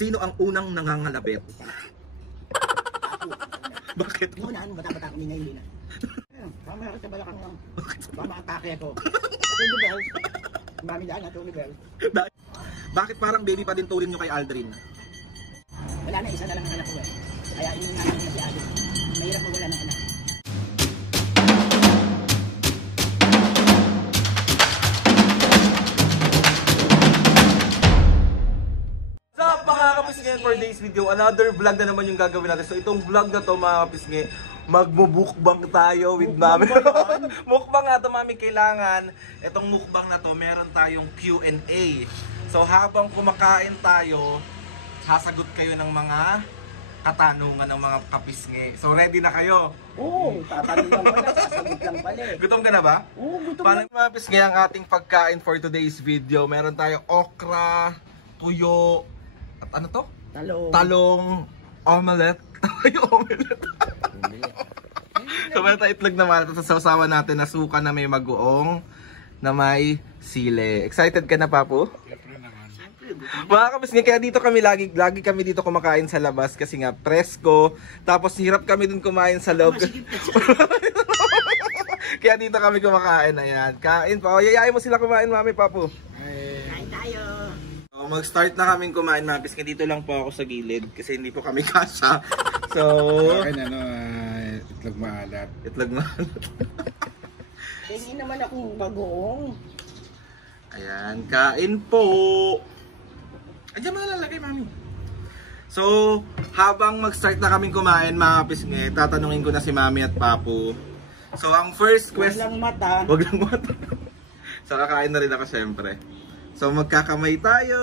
sino ang unang nangangalabit? Bakit? Noon, bata-bata kami ngayon din na. Kamera sa balakang lang. Pama-atake ako. Tony Bells. Mami daan na Tony Bells. Bakit parang baby pa din turing nyo kay Aldrin? Wala na, isa na lang ang anak ko eh. Kaya iningalan na si Aldrin. Mahirap mo wala ng anak. For today's video, another vlog na naman yung gagawin natin. So itong vlog na to mga kapisngi, magbubukbang tayo with mami. Mukbang nga to mami, kailangan itong mukbang na to, meron tayong Q&A. So habang kumakain tayo, sasagot kayo ng mga katanungan ng mga kapisngi. So ready na kayo? Oo, tatanong lang pala, sasagot lang pala eh. Gutom ka na ba? Oo, gutom na. Mga kapisngi, ang ating pagkain for today's video, meron tayong okra, tuyo, at ano to? Talong, omelette. Ay, omelette. So, meron tayo itlog naman. Ito sa sausawan natin na suka na may magoong, na may sile. Excited ka na, Papu? Siyempre naman. Mga kapisngi, kaya dito kami lagi kami dito kumakain sa labas kasi nga presko. Tapos hirap kami dun kumain sa loob. Kaya dito kami kumakain. Ayan. Kain pa. O, yayain mo sila kumain, Mami, Papu. Kain tayo. Mag-start na kaming kumain, mga kapisngi. Dito lang po ako sa gilid kasi hindi po kami kasya. So, akin itlog maalat. Itlog maalat. Hindi naman akong bagoong. Ayan, kain po. Andiyan mo nalalagay, mami. So, habang mag-start na kaming kumain, mga kapisngi, tatanungin ko na si mami at papu. So, ang first question... Wag lang mata. Wag lang mata. So, kakain na rin ako syempre. So, magkakamay tayo.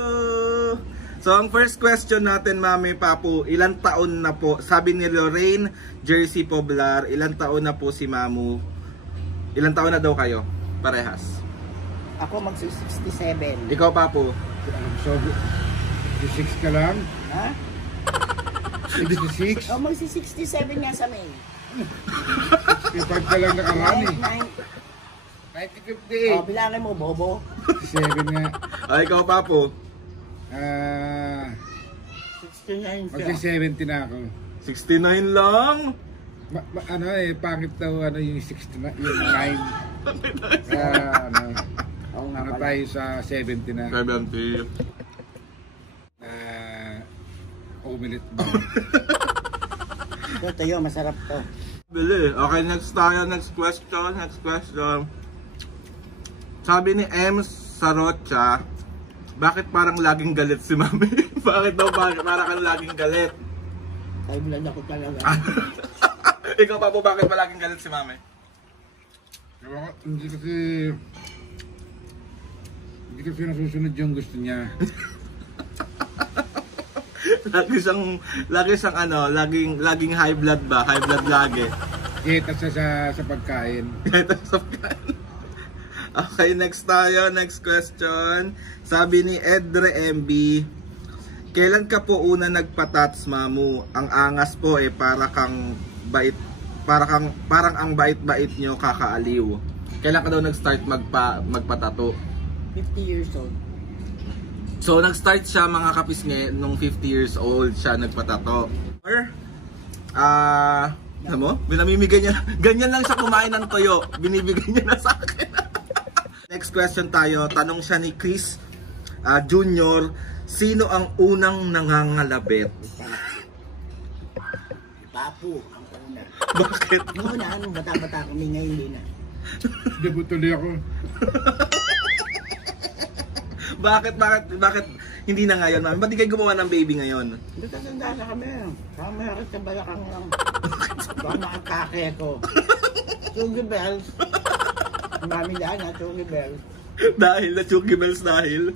So, ang first question natin, Mami, Papu, ilang taon na po? Sabi ni Lorraine Jersey Poblar, ilang taon na po si Mamu? Ilang taon na daw kayo? Parehas. Ako magsi-67. Ikaw, Papu? So, 66 ka lang? Ha? 66? Oh, magsi-67 nga sa May. 65 ka lang nakaraan eh. 1958. Oh, bilangin mo, Bobo. 67 nga. Ay, ikaw, Papu? 69 siya. Magsi-70 na ako. 69 lang? Ano eh, pangit daw yung 69, yung 9. Oo nga Ano pala. tayo sa 70 na. 70. Omelette ba? Ito, tayo, masarap to. Bili. Okay, next tayo. Next question. Sabi ni M. Sarocha, bakit parang laging galit si Mami? Bakit daw parang kang laging galit? Ay, bulan ako talaga. Ikaw pa po, bakit pa laging galit si Mami? Hindi kasi nasusunod yung gusto niya. laging high blood ba? High blood lagi. Kita sa pagkain. Okay, next tayo. Next question. Sabi ni Edre MB, kailan ka po una nagpatats, Mamu? Ang angas po para kang bait, parang ang bait-bait nyo kakaaliw. Kailan ka daw nag-start magpatato? 50 years old. So nag-start siya, mga kapisngi, nung 50 years old siya nagpatato. Ano mo? Binamimigay niya. Ganyan lang siya kumain ng toyo. Binibigay niya na sa akin. Next question tayo. Tanong siya ni Chris Junior, sino ang unang nangangalabit? Papu, ang una. Bakit? Noon, bata-bata kami ngayon din na. Debut tuloy ako. Bakit hindi na ngayon, Mami? Ba't di kayo gumawa ng baby ngayon? Natatanda na kami. Kamera sa balakang lang. Pama-atake ako. Tony Bells. Mami daan na Tony Bells. Dahil na Chucky Bells dahil?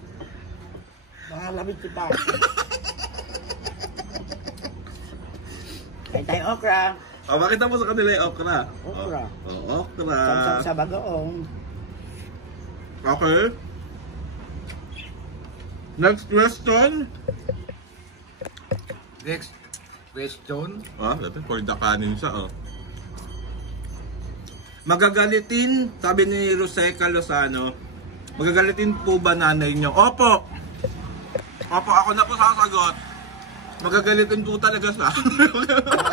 Mga labit si Papu. Kain tayo okra. Makita mo sa kanila yung okra. Okra. Okra. Samsam sa bagoong. Okay. Next question. Dati for the kanin siya, Magagalitin, sabi ni Roseca Lozano, magagalitin po ba nanay nyo? Opo! Opo, ako na po sasagot. Magagalitin po talaga siya.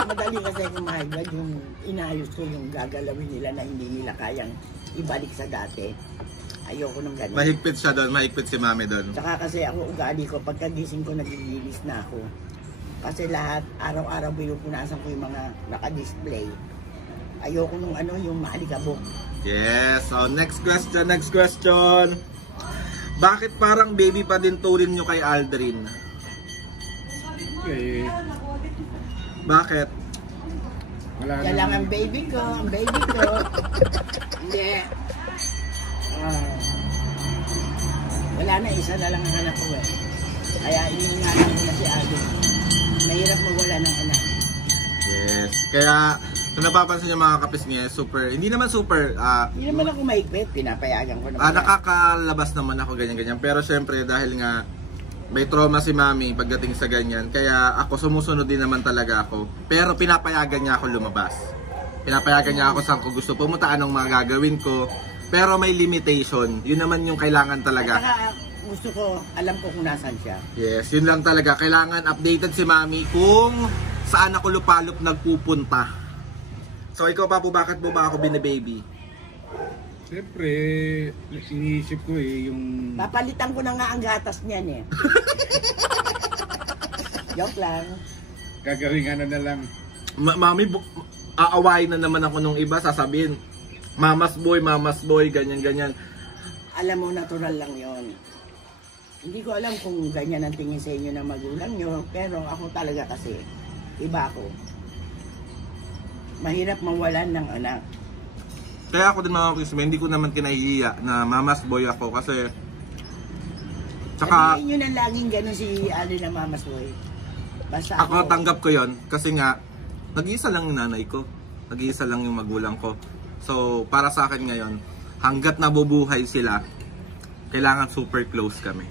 Madali kasi kung high blood, yung inayos ko yung gagalawin nila na hindi nila kayang ibalik sa dati. Ayoko nung ganun. Mahigpit siya doon, mahigpit si mami doon. Tsaka kasi ako ugali ko, pagkagising ko naglilinis na ako. Kasi lahat, araw-araw pinupunasan ko yung mga naka-display. Ayoko nung ano, yung maalikabok. Yes, so next question. Bakit parang baby pa din turing nyo kay Aldrin? Eh, Bakit? wala Yan lang ang baby ko, Hindi. Wala na, isa na lang ang anak ko eh. Kaya iniingatan ko na si Aldo. Mahirap mawala ng anak. Yes, kaya kung napapansin nyo mga kapisngi, super, hindi naman super, Hindi naman ako mahigpit, pinapayagan ko naman. nakakalabas naman ako ganyan-ganyan. Pero syempre dahil nga may trauma si mami pagdating sa ganyan, kaya ako sumusunod din naman talaga ako. Pero pinapayagan niya ako lumabas. Pinapayagan niya ako saan ko gusto pumunta, anong mga gagawin ko. Pero may limitation. Yun naman yung kailangan At talaga. saka gusto ko, alam ko kung nasan siya. Yes, yun lang talaga. Kailangan updated si mami kung saan ako lupalop nagpupunta. So ikaw pa po, bakit mo ba ako binibaby? Siyempre, iniisip ko yung... Papalitan ko na nga ang gatas niyan eh. Joke lang. Gagawin ano na lang. Mami, aawain na naman ako nung iba, sasabihin, mamas boy, ganyan-ganyan. Alam mo, natural lang yon. Hindi ko alam kung ganyan ang tingin sa inyo ng magulang nyo, pero ako talaga kasi, iba ako. Mahirap mawalan ng anak. Kaya ako din mga kisme, hindi ko naman kinahihiya na mamas boy ako kasi... Tsaka, Sabihin nyo na laging gano'n si Ali na mamas boy. Basta ako tanggap ko yon kasi nga, nag-iisa lang yung nanay ko. Nag-iisa lang yung magulang ko. So, para sa akin ngayon, hanggat nabubuhay sila, kailangan super close kami.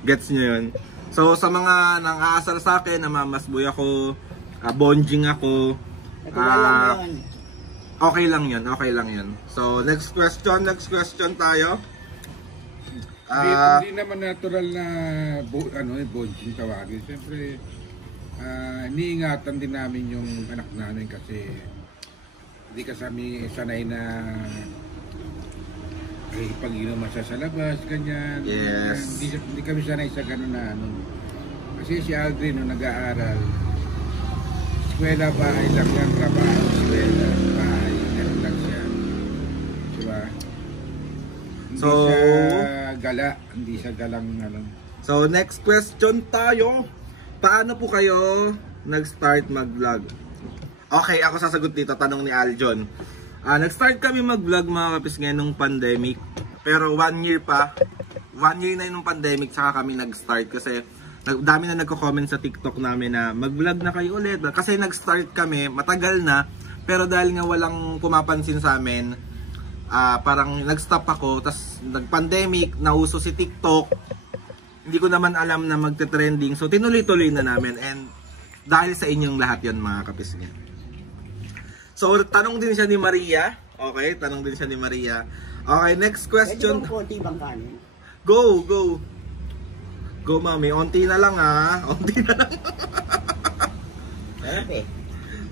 Gets nyo yun? So, sa mga nang-aasar sa akin, na mamasboy ako, bonding ako, natural lang yun. okay lang yun. So, next question tayo. Hindi naman natural na bonding tawagin. Siyempre, iniingatan din namin yung anak namin kasi hindi kami sanay na pag-inom sa labas, ganyan. Yes. Hindi kami sanay sa gano'n na ano. Kasi si Aldrin nung nag-aaral, eskwela, bahay lang yan, trabaho, eskwela, bahay, gano'n lang siya. Diba? Hindi So, hindi siya galang ano. So, next question tayo. Paano po kayo nag-start mag-vlog? Okay, ako sasagot dito, tanong ni Aljon. Nag-start kami mag-vlog mga kapisngi nung pandemic. Pero 1 year pa. 1 year na yung pandemic, saka kami nag-start. Kasi dami na nagko-comment sa TikTok namin na mag-vlog na kayo ulit. Kasi nag-start kami, matagal na. Pero dahil nga walang pumapansin sa amin, parang nag-stop ako. Tapos nag-pandemic, nauso si TikTok. Hindi ko naman alam na magte-trending. So tinuloy-tuloy na namin. And dahil sa inyong lahat yan mga kapisngi. So, tanong din siya ni Maria. Okay, tanong din siya ni Maria. Okay, next question. Pwede bang konti bang kanin? Go, go. Go, mami. Onti na lang, ha. Onti na lang. Sarap eh.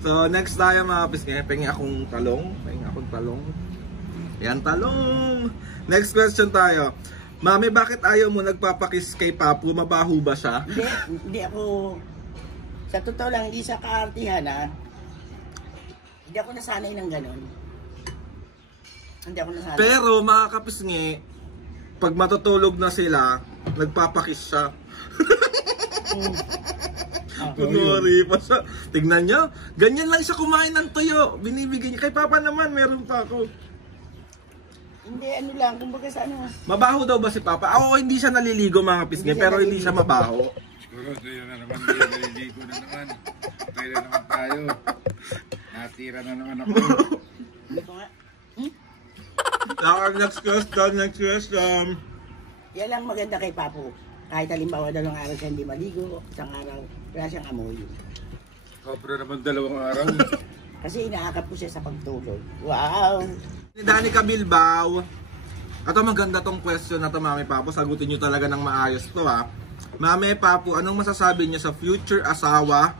So, next tayo mga kapisngi. Pengi akong talong. Yan, talong. Next question tayo. Mami, bakit ayaw mo nagpapakiss kay Papu? Mabaho ba siya? Hindi ako, sa totoo lang, hindi sa kaartihan ha. Hindi ako nasanay ng ganun. Hindi ako nasanay. Pero mga kapisngi, pag matutulog na sila, nagpapakiss siya. Kunwari pa siya. Tignan nyo, ganyan lang siya kumain ng tuyo. Binibigyan niya. Kay Papa naman, meron pa ako. Hindi, ano lang, kumbaga sa ano. Mabaho daw ba si Papa? Ako hindi siya naliligo mga kapisngi, Hindi siya pero hindi siya mabaho. Siguro tayo na naman, naliligo na naman. Tayo na naman tayo. Natira na naman ako. Hindi ko nga. Next question. Yan lang maganda kay Papo. Kahit halimbawa 2 araw siya hindi maligo, 1 araw, wala siyang amoy. Sobra naman 2 araw. Kasi inaakap ko siya sa pagtulog. Wow! Ni Danica Bilbao. Ito maganda tong question na to, Mami Papo. Sagutin nyo talaga ng maayos to, ha. Mame, Papu, anong masasabi niyo sa future asawa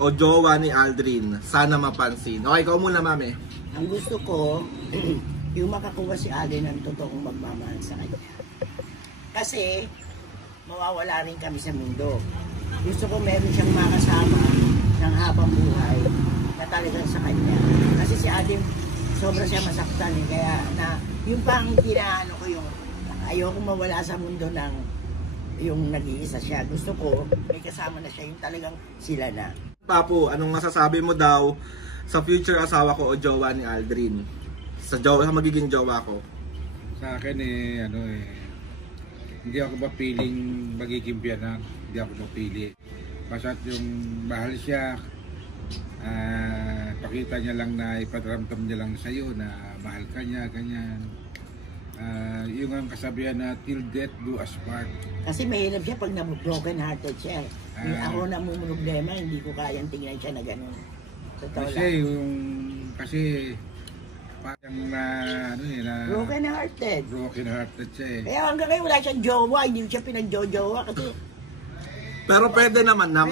o jowa ni Aldrin? Sana mapansin. Okay, ikaw muna, Mame. Ang gusto ko, yung makakuha si Alden ng totoong magmamahal sa kanya. Kasi, mawawala rin kami sa mundo. Gusto ko meron siyang makasama ng habang buhay na talagang sa kanya. Kasi si Alden, sobra siya masaktan eh. Kaya na, yung pang tinaano ko yung, ayoko mawala sa mundo ng yung nag-iisa siya. Gusto ko, may kasama na siya, yung talagang sila na. Papu, anong masasabi mo daw sa future asawa ko o jowa ni Aldrin? Sa magiging jowa ko. Sa akin hindi ako mapiling magiging biyanan. Hindi ako mapili. Basta't yung mahal siya, pakita niya lang na iparamdam niya lang sa'yo na mahal ka niya, ganyan. Yung ang kasabihan na till death do us part. Kasi mahirap siya pag broken hearted siya. Yung ako na problema, hindi ko kayang tingnan siya na gano'n. Kasi parang broken hearted. Broken hearted siya eh. Kaya hanggang ngayon wala siyang jowa, hindi siya pinagjojowa kasi Pero pwede naman na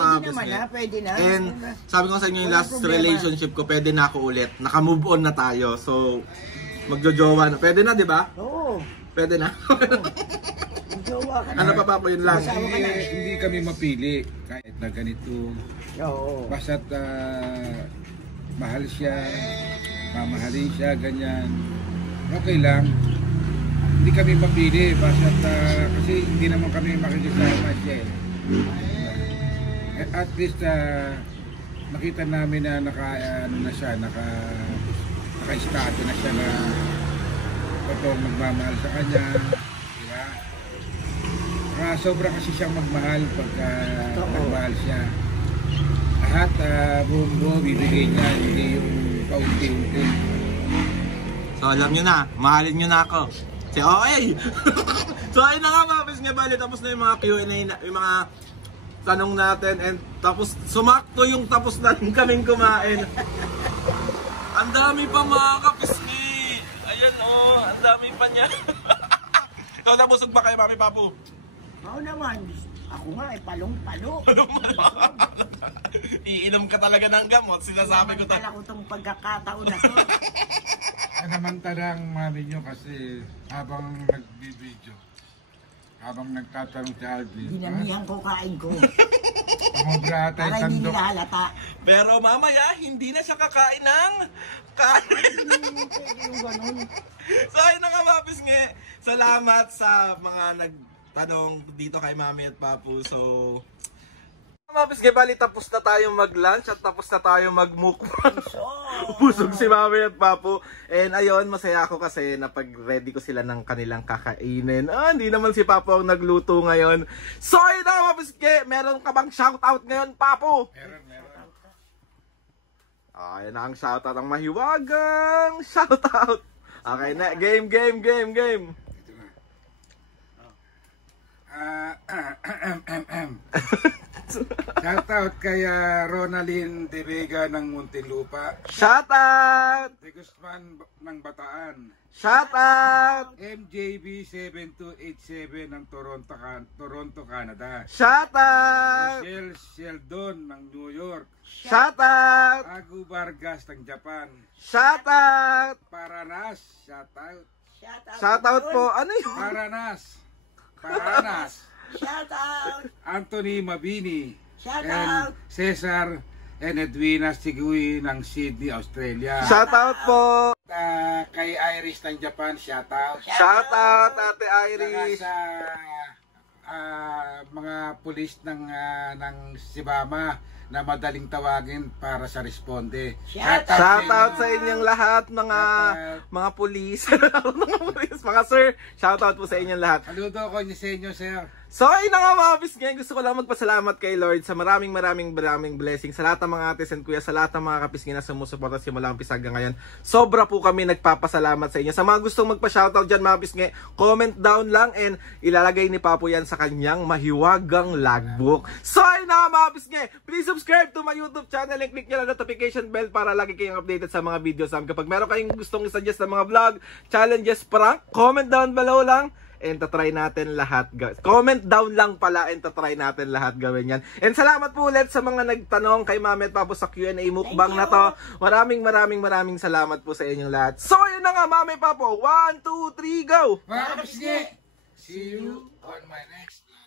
pwede na. And sabi ko sa inyo yung last relationship ko, pwede na ako ulit. Naka-move on na tayo. So, magjojowa na. Pwede na, di ba? Oo. Pwede na. Magjowa ka na. Ano pa po yun lang? Hindi kami mapili kahit na ganito. Oo. Basta't mahal siya, mamahalin siya, ganyan. Okay lang. Hindi kami mapili. Basta't kasi hindi naman kami makikisama siya eh. At least nakita namin na naka-estado na siya na totoong magmamahal sa kanya, di ba? Sobra kasi siyang magmahal pagka magmahal siya. Lahat buong bibigay niya, hindi yung kaunti-unti. So alam nyo na, mahalin nyo na ako. Si OA! So ayun na nga mga pis nga bali, tapos na yung mga Q&A, yung mga tanong natin, and tapos sumakto yung tapos na rin kaming kumain. Ang dami pa mga kapisngi! Ayan ang dami pa niya. So nabusog ba kayo, Mami Papu? Oo naman. Ako nga palong-palo. Iinom ka talaga ng gamot, sinasabi ko talaga. Ko itong pagkakataon na to. Samantalang mami nyo kasi habang nagbibideo, habang nagtatanong si Alvin, dinamihan ko kain ko. Kumobra ata yung para hindi tandok. nila halata. Pero mamaya, hindi na siya kakain ng kanin. Yung ganun. So ayun na nga mga pisngi. Salamat sa mga nagtanong dito kay Mami at Papu. So mga pisngi, bali tapos na tayong mag-lunch at tapos na tayong mag-mukbang. Busog si Mami at Papu. And ayun, masaya ako kasi napag-ready ko sila ng kanilang kakainin. Hindi naman si Papu ang nagluto ngayon. So ayun na mga pisngi, meron ka bang shoutout ngayon, Papu? Meron. Ayan na ang shoutout, ang mahiwagang shoutout. Okay na, game. Ito na. Shoutout kay Ronaldin De Vega ng Muntinlupa, Shoutout! De Guzman ng Bataan, Shoutout! MJB7287 ng Toronto, Canada, Shoutout! Rochelle Sheldon ng New York, Shoutout! Agu Vargas ng Japan, Shoutout! Paranas, shoutout, Shoutout po, ano yun? Paranas, Shoutout! Anthony Mabini, Shoutout! and Cesar and Edwina Sigui ng Sydney, Australia. Shoutout po! Kay Iris ng Japan, shoutout. Shoutout, Ate Saka Iris! sa mga pulis ng Sibama na madaling tawagin para sa responde. Shoutout sa inyong lahat, mga pulis. Mga sir, shoutout po sa inyong lahat. Saludo ko sa inyo, sir. So ayun na nga mga pisngi, gusto ko lang magpasalamat kay Lord sa maraming blessings sa lahat ng mga ates and kuya, sa lahat ng mga kapisngi na sumusuporta simula umpisa hanggang ngayon. Sobra po kami nagpapasalamat sa inyo. Sa mga gustong magpa-shoutout dyan mga pisngi, comment down lang and ilalagay ni Papu yan sa kanyang mahiwagang logbook. So ayun na nga mga pisngi, please subscribe to my YouTube channel and click nyo na notification bell para lagi kayong updated sa mga videos namin. Kapag meron kayong gustong isuggest na mga vlog, challenges, prank, comment down below lang. and tatry natin lahat. Comment down lang pala and tatry natin lahat gawin yan. And salamat po ulit sa mga nagtanong kay Mami at Papo sa Q&A mukbang na to. Maraming salamat po sa inyong lahat. So yun na nga Mami Papo, 1, 2, 3, go! Mga kapisngi, see you on my next vlog.